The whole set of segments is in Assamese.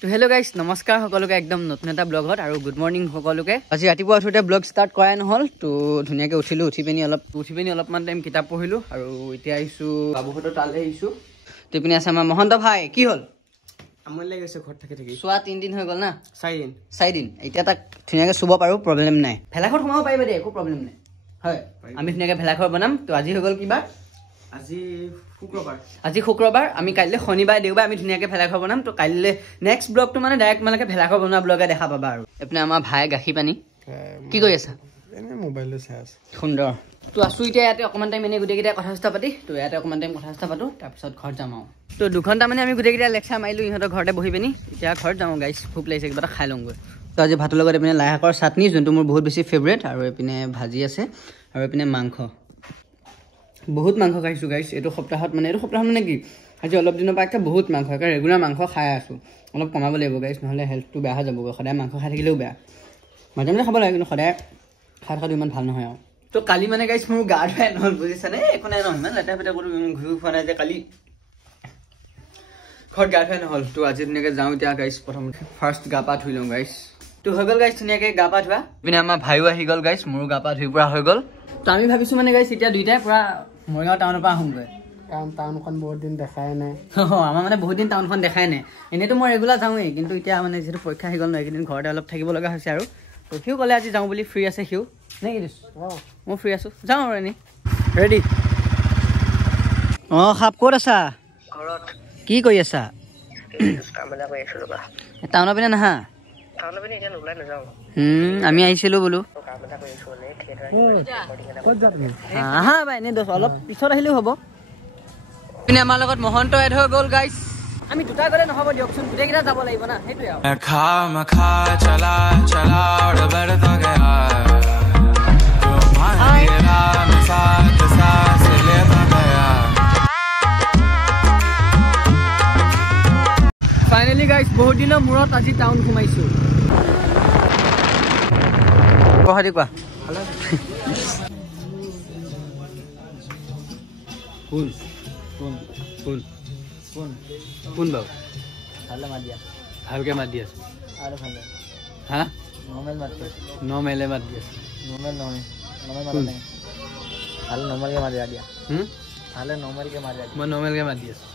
তো হেল্ল' গাইজ নমস্কাৰ সকলোকে একদম নতুন এটা ব্লগত আৰু গুড মৰ্ণিং সকলোকে আজি ৰাতিপুৱা উঠোতে ব্লগ ষ্টাৰ্ট কৰাই নহ'ল তো ধুনীয়াকৈ উঠি পিনি অলপমান টাইম কিতাপ পঢ়িলোঁ আৰু এতিয়া আহিছোঁ বাবুহঁতৰ তালৈ আহিছোঁ তো পিনে আছে আমাৰ মহন্ত ভাই কি হ'ল আমনি লাগি গৈছে ঘৰত থাকি চোৱা 3 দিন হৈ গ'ল না 4 দিন এতিয়া তাক ধুনীয়াকৈ চুব পাৰোঁ প্ৰব্লেম নাই ভেলাঘৰত সোমাব পাৰিবা দেই একো প্ৰব্লেম নাই হয় আমি ধুনীয়াকৈ ভেলাঘৰ বনাম তো আজি হৈ গ'ল কিবা আজি শুক্ৰবাৰ আমি কাইলৈ শনিবাৰ দেওবাৰ আমি ধুনীয়াকৈ ভেলাঘৰ বনাম তো কাইলৈ নেক্সট ব্লগটো মানে ডাইৰেক্ট তোমালোকে ভেলাঘৰ বনোৱা ব্লগে দেখা পাবা আৰু এইপিনে আমাৰ ভাই গাখীৰ পানী কি কৰি আছা মোবাইলটো চাই আছে সুন্দৰ তো আছোঁ এতিয়া ইয়াতে অকণমান টাইম এনেই গোটেইকেইটাই কথা চথা পাতি তো ইয়াতে অকণমান টাইম কথা চথা পাতোঁ তাৰপিছত ঘৰত যাম আৰু তো 2 ঘণ্টা মানে আমি গোটেইকেইটা লেকচাৰ মাৰিলোঁ ইহঁতৰ ঘৰতে বহি পিনি এতিয়া ঘৰত যাওঁ গাইছ ভোক লাগিছে কিবা এটা খাই লওঁগৈ তো আজি ভাতৰ লগত এইপিনে লাই শাকৰ চাটনি যোনটো মোৰ বহুত বেছি ফেভৰেট আৰু এইপিনে ভাজি আছে আৰু এইপিনে মাংস বহুত মাংস খাইছোঁ গাইছ এইটো সপ্তাহত মানে কি আজি অলপ দিনৰ পৰা একে বহুত মাংস একে ৰেগুলাৰ মাংস খাই আছোঁ অলপ কমাব লাগিব গাইছ নহ'লে হেল্থটো বেয়া হৈ যাবগৈ সদায় মাংস খাই থাকিলেও বেয়া মাজে মাজে খাব লাগে কিন্তু সদায় খাই থকাটো ইমান ভাল নহয় আৰু তো কালি মানে গাইছ মোৰ গা ধুৱাই নহ'ল বুজিছানে একো নাই নহয় ইমান লেতেৰা পেতেৰা কৰি ঘূৰি খোৱা নাই যে কালি ঘৰত গা ধুৱাই নহ'ল তো আজি ধুনীয়াকৈ যাওঁ এতিয়া গাইছ প্ৰথম ফাৰ্ষ্ট গা পা ধুই লওঁ গাইছ তো হৈ গ'ল গাইছ ধুনীয়াকৈ গা পা ধোৱা পিনে আমাৰ ভাইও আহি গ'ল গাইছ মোৰো গা পা ধুই পৰা হৈ গ'ল তো আমি ভাবিছোঁ মানে গাইছ এতিয়া দুইটাই পূৰা মৰিগাঁও টাউনৰ পৰা আহোঁগৈ কাৰণ টাউনখন বহুত দিন দেখাই নাই আমাৰ মানে বহুত দিন টাউনখন দেখাই নাই এনেইতো মই ৰেগুলাৰ যাওঁৱেই কিন্তু এতিয়া মানে যিহেতু পৰীক্ষা আহি গ'ল ন এইকেইদিন ঘৰতে অলপ থাকিব লগা হৈছে আৰু তো সিও ক'লে আজি যাওঁ বুলি ফ্ৰী আছে সিও নে কি দিছোঁ মই ফ্ৰী আছোঁ যাওঁ আৰু এনেই ৰেডি অঁ সাপ ক'ত আছা কি কৰি আছা টাউনৰ পিনে নাহা আমি আহিছিলোঁ বোলো আহা বাই এনেই অলপ পিছত আহিলেও হ'ব পিনে আমাৰ লগত মহন্ত এড হৈ গ'ল গাইছ আমি দুটা গ'লে নহ'ব দিয়কচোন গোটেইকেইটা যাব লাগিব না সেইটোৱে ফাইনেলি গাইছ বহুত দিনৰ মূৰত আজি টাউন সোমাইছোঁ কোৱা কোন বাৰু ভালকে মাত দি আছো হা নৰ্মেলে মাত দি আছো মই নৰ্মেলকে মাত দি আছো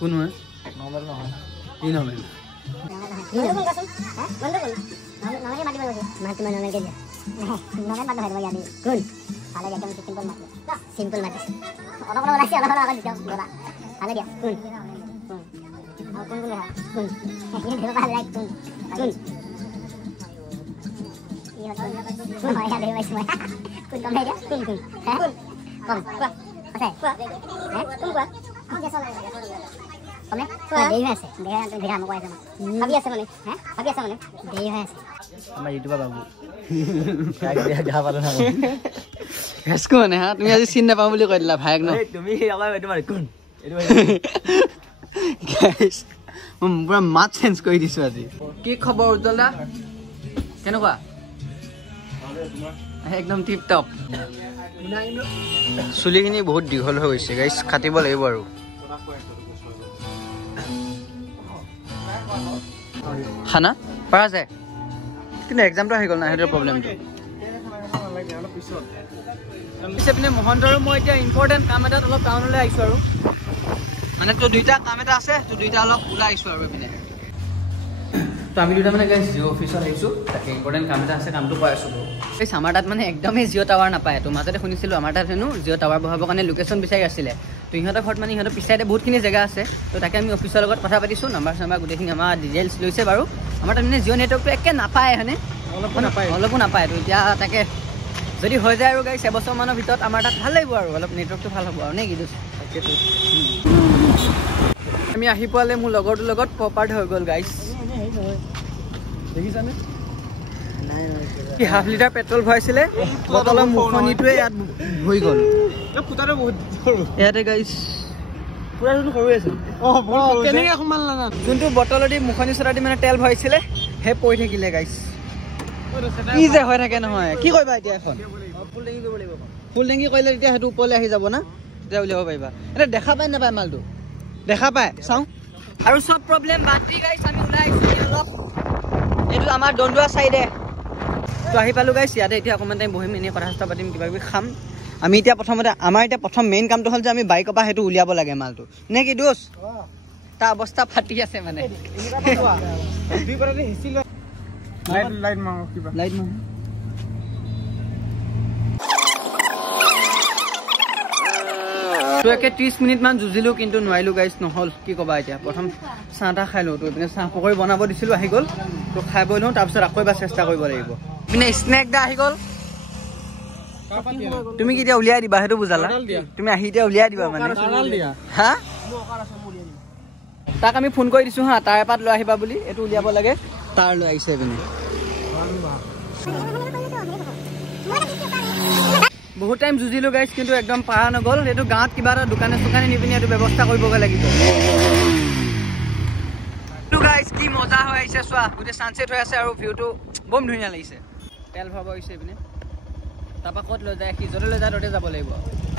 কোন হয় কি নৰ্মেল তুমি আজি চিন নাপাওঁ বুলি কৈ দিলা ভাইক ন পুৰা মাত চেঞ্জ কৰি দিছোঁ আজি কি খবৰ উজ্জ্বল দা কেনেকুৱা একদম টিপ টপ চুলিখিনি বহুত দীঘল হৈ গৈছে গাইছ কাটিব লাগিব আৰু খানা পৰা যায় কিন্তু এক্সামটো আহি গ'ল না সেইটো প্ৰব্লেমটো পিনে মহন্ত আৰু মই এতিয়া ইম্পৰ্টেণ্ট কাম এটাত অলপ টাউনলৈ আহিছোঁ আৰু মানে তো দুইটা কাম এটা আছে তো দুইটা অলপ ওলাই আহিছোঁ আৰু এইপিনে তো আমি দুটা মানে গাইছ জিঅ' অফিচত আহিছোঁ তাকে ইম্পৰ্টেণ্ট কাম এটা আছে কামটো পাই আছোঁ গাইছ আমাৰ তাত মানে একদমেই জিঅ' টাৱাৰ নাপায় তো মাজতে শুনিছিলোঁ আমাৰ তাত হেনো জিঅ' টাৱাৰ বহাবৰ কাৰণে লোকেশ্যন বিচাৰি আছিলে তো ইহঁতৰ ঘৰত মানে ইহঁতৰ পিছাইতে বহুতখিনি জেগা আছে তো তাকে আমি অফিচৰ লগত কথা পাতিছোঁ নাম্বাৰ চাম্বাৰ গোটেইখিনি আমাৰ ডিটেইলছ লৈছে বাৰু আমাৰ তাত মানে জিঅ' নেটৱৰ্কটো একে নাপায় হয়নে অলপো নাপায় তো এতিয়া তাকে যদি হৈ যায় আৰু গাইছ এবছৰমানৰ ভিতৰত আমাৰ তাত ভাল লাগিব আৰু অলপ নেটৱৰ্কটো ভাল হ'ব আৰু নে কি তাকেতো আমি আহি পোৱালে মোৰ লগৰটোৰ লগত প্ৰপাৰ্ট হৈ গ'ল গাইছ দেখিছানে কি হাফ লিটাৰ পেট্ৰল ভৰাইছিলে বটলৰ মুখনিটোৱে ইয়াত হৈ গ'ল ইয়াতে গাইছ যোনটো বটলেদি মুখনি চলাদি মানে তেল ভৰাইছিলে সেই পৰি থাকিলে গাইছ কি যে হৈ থাকে নহয় কি কৰিবা এতিয়া এখন ফুল টেংকি কৰিলে তেতিয়া সেইটো ওপৰলৈ আহি যাব না তেতিয়া উলিয়াব পাৰিবা এতিয়া দেখা পায় নাপায় মালটো দেখা পায় চাওঁ আৰু সব প্ৰবলেম বাদ দি গাইছ আমি ওলাই আহিছো অলপ এইটো আমাৰ দণ্ডুৱা চাইডে তো আহি পালো গাইছ ইয়াতে এতিয়া অকমান টাইম বহিম এনে কথা চথা পাতিম কিবা কিবি খাম আমি এতিয়া প্ৰথমতে আমাৰ এতিয়া প্ৰথম মেইন কামটো হ'ল যে আমি বাইকৰ পৰা সেইটো উলিয়াব লাগে মালটো নে কি দোষ তা অৱস্থা ফাটি আছে মানে লাইট মাৰো কিবা লাইট মাৰো তো একে 30 মিনিট মান যুজিলো কিন্তু নোৱাৰিলো গাইছ নহল কি কবা এতিয়া প্ৰথম চাহটা খাই লওঁ তো এপিনে চাহ পকৰি বনাব দিছিলো আহি গ'ল তো খাই বৈ লওঁ তাৰপিছত আকৌ এবাৰ চেষ্টা কৰিব লাগিব পিনে স্নেক দা আহি গ'ল তুমি কেতিয়া উলিয়াই দিবা সেইটো বুজালা তুমি আহি এতিয়া উলিয়াই দিবা মানে হা তাক আমি ফোন কৰি দিছো হা তাৰ এপাত লৈ আহিবা বুলি এইটো উলিয়াব লাগে তাৰ লৈ আহিছে পিনে বহুত টাইম যুজিলো গাইছ কিন্তু একদম পাৰা নগ'ল এইটো গাঁৱত কিবা এটা দোকানে চোকানে নিপিনি এইটো ব্যৱস্থা কৰিবগৈ লাগিব গাইছ কি মজা হৈ আহিছে চোৱা গোটেই ছানছেট হৈ আছে আৰু ভিউটো বম ধুনীয়া লাগিছে তেল ভৰাব হৈছে এইপিনে তাৰপৰা ক'ত লৈ যায় সি য'তে লৈ যায় ত'তে যাব লাগিব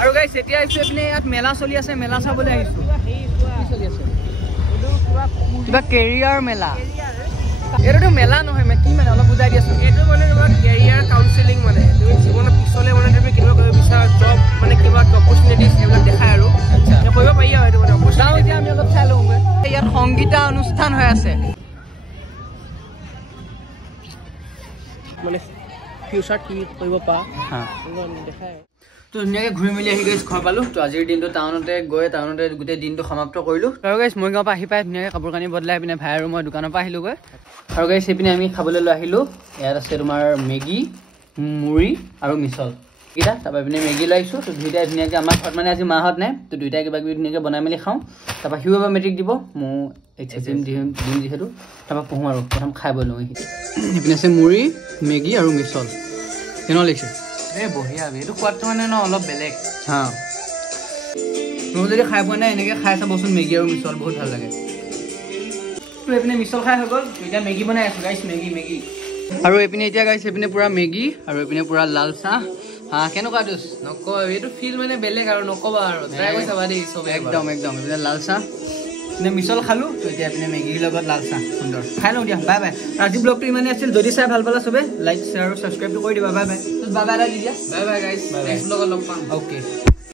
আৰু গাইছ এতিয়া আহিছো এইপিনে ইয়াত মেলা চলি আছে মেলা চাবলৈ আহিছো কি চলি আছে কিবা কেৰিয়াৰ মেলা এইটোতো মেলা নহয় কি মানে অলপ বুজাই দিয়াচোন এইটো মানে তোমাৰ কেৰিয়াৰ কাউন্সেলিং মানে তুমি জীৱনৰ পিছলে মানে তুমি কিবা কৰিব বিচাৰা জব মানে কিবা অপৰচুনিটিজ এইবিলাক দেখায় আৰু কৰিব পাৰি আৰু এইটো মানে যাওঁ এতিয়া আমি অলপ চাই লওঁগৈ ইয়াত সংগীতা অনুষ্ঠান হৈ আছে মানে ফিউচাৰত কি কৰিব পাৰা দেখায় তো ধুনীয়াকৈ ঘূৰি মেলি আহি গৈছ ঘৰ পালোঁ তো আজিৰ দিনটো টাউনতে গৈ টাউনতে গোটেই দিনটো সমাপ্ত কৰিলোঁ আৰু গাইছ মই গাঁৱৰ পৰা আহি পাই ধুনীয়াকৈ কাপোৰ কানি বদলাই পিনে ভাই আৰু মই দোকানৰ পৰা আহিলোঁগৈ আৰু গাইছ সেইপিনে আমি খাবলৈ লৈ আহিলোঁ ইয়াত আছে তোমাৰ মেগী মুড়ি আৰু মিছল এইকেইটা তাৰপৰা পিনে মেগী লৈ আহিছোঁ তো দুইটাই ধুনীয়াকৈ আমাৰ ঘৰত মানে আজি মাহঁত নাই তো দুইটাই কিবা কিবি ধুনীয়াকৈ বনাই মেলি খাওঁ তাৰপৰা সিও এবাৰ মেট্ৰিক দিব মোৰ দিম যিহেতু তাৰপৰা পঢ়োঁ আৰু প্ৰথম খাই বৈ লওঁ এইপিনে আছে মুড়ি মেগী আৰু মিছল কেনেকুৱা লাগিছে এই বঢ়িয়া এইটো সোৱাদটো মানে ন অলপ বেলেগ হা তুমি যদি খাই পোৱা নাই এনেকৈ খাই চাবচোন মেগী আৰু মিছল বহুত ভাল লাগে তো এইপিনে মিছল খাই হৈ গ'ল এতিয়া মেগী বনাই আছোঁ গাইছ মেগী আৰু এইপিনে এতিয়া গাইছ এইপিনে পূৰা মেগী আৰু এইপিনে পূৰা লাল চাহ হা কেনেকুৱা দোষ নকওঁ এইটো ফিল মানে বেলেগ আৰু নক'বা আৰু ট্ৰাই কৰি চাবা দেই চব একদম এইপিনে লাল চাহ পিনে মিছল খালোঁ তো এতিয়া এইপিনে মেগীৰ লগত লাল চাহ সুন্দৰ খাই লওঁ দিয়া বাই বাই আজি ব্লগটো ইমানেই আছিল যদি চাই ভাল পালা চবে লাইক শ্বেয়াৰ আৰু ছাবস্ক্ৰাইবটো কৰি দিবা bye bye bye by the দিয়া বাই বাই গাইছ নেক্সট ব্লগত লগ পাম অ'কে